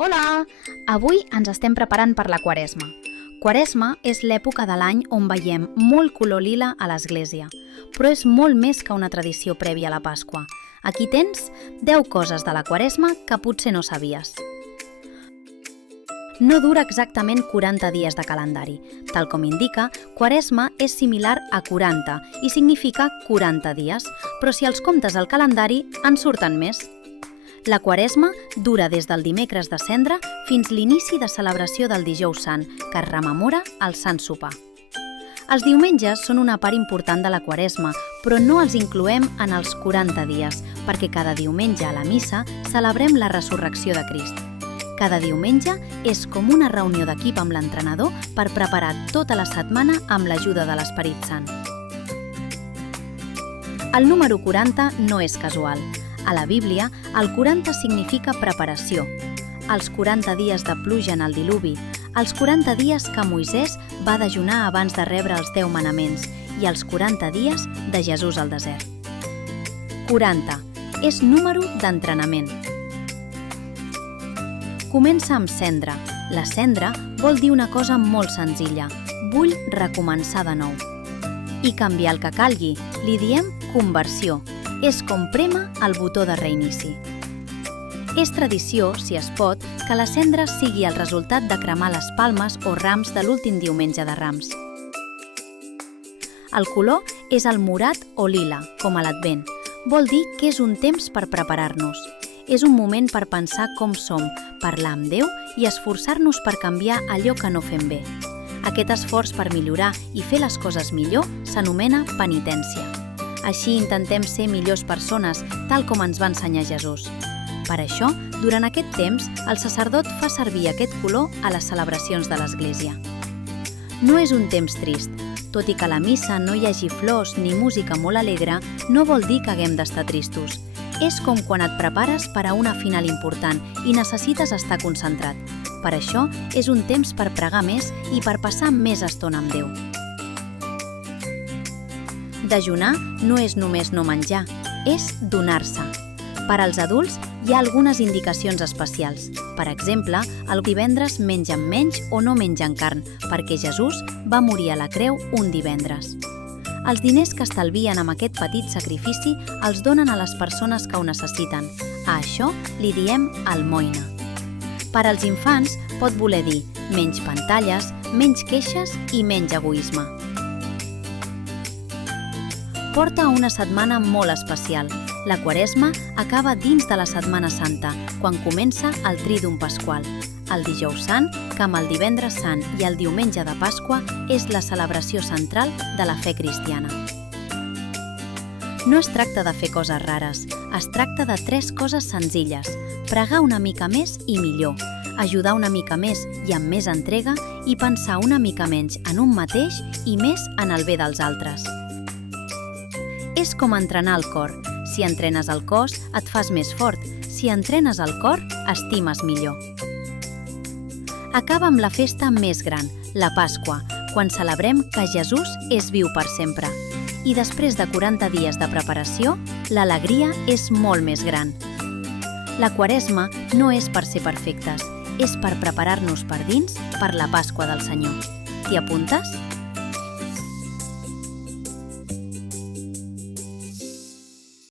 Hola! Avui ens estem preparant per la Quaresma. Quaresma és l'època de l'any on veiem molt color lila a l'església, però és molt més que una tradició prèvia a la Pasqua. Aquí tens 10 coses de la Quaresma que potser no sabies. No dura exactament 40 dies de calendari. Tal com indica, Quaresma és similar a 40 i significa 40 dies, però si els comptes al calendari, en surten més. La Quaresma dura des del dimecres de Cendra fins l'inici de celebració del Dijous Sant, que es rememora el Sant Sopar. Els diumenges són una part important de la Quaresma, però no els incloem en els 40 dies, perquè cada diumenge a la missa celebrem la resurrecció de Crist. Cada diumenge és com una reunió d'equip amb l'entrenador per preparar tota la setmana amb l'ajuda de l'Esperit Sant. El número 40 no és casual. A la Bíblia, el 40 significa preparació. Els 40 dies de pluja en el diluvi, els 40 dies que Moisès va dejunar abans de rebre els 10 manaments i els 40 dies de Jesús al desert. 40 és número d'entrenament. Comença amb cendra. La cendra vol dir una cosa molt senzilla. Vull recomençar de nou. I canviar el que calgui. Li diem conversió. És com prémer el botó de reinici. És tradició, si es pot, que la cendra sigui el resultat de cremar les palmes o rams de l'últim diumenge de Rams. El color és el morat o lila, com a l'Advent. Vol dir que és un temps per preparar-nos. És un moment per pensar com som, parlar amb Déu i esforçar-nos per canviar allò que no fem bé. Aquest esforç per millorar i fer les coses millor s'anomena penitència. Així intentem ser millors persones, tal com ens va ensenyar Jesús. Per això, durant aquest temps, el sacerdot fa servir aquest color a les celebracions de l'Església. No és un temps trist. Tot i que a la missa no hi hagi flors ni música molt alegre, no vol dir que haguem d'estar tristos. És com quan et prepares per a una final important i necessites estar concentrat. Per això, és un temps per pregar més i per passar més estona amb Déu. Dejunar no és només no menjar, és donar-se. Per als adults hi ha algunes indicacions especials. Per exemple, el divendres mengen menys o no mengen carn, perquè Jesús va morir a la creu un divendres. Els diners que estalvien amb aquest petit sacrifici els donen a les persones que ho necessiten. A això li diem almoina. Per als infants pot voler dir menys pantalles, menys queixes i menys egoisme. Porta una setmana molt especial. La Quaresma acaba dins de la Setmana Santa, quan comença el Trídum Pasqual. El Dijous Sant, que amb el Divendres Sant i el Diumenge de Pasqua és la celebració central de la fe cristiana. No es tracta de fer coses rares, es tracta de 3 coses senzilles: pregar una mica més i millor, ajudar una mica més i amb més entrega i pensar una mica menys en un mateix i més en el bé dels altres. És com entrenar el cor. Si entrenes el cos, et fas més fort. Si entrenes el cor, estimes millor. Acaba amb la festa més gran, la Pasqua, quan celebrem que Jesús és viu per sempre. I després de 40 dies de preparació, l'alegria és molt més gran. La Quaresma no és per ser perfectes, és per preparar-nos per dins per la Pasqua del Senyor. T'hi apuntes?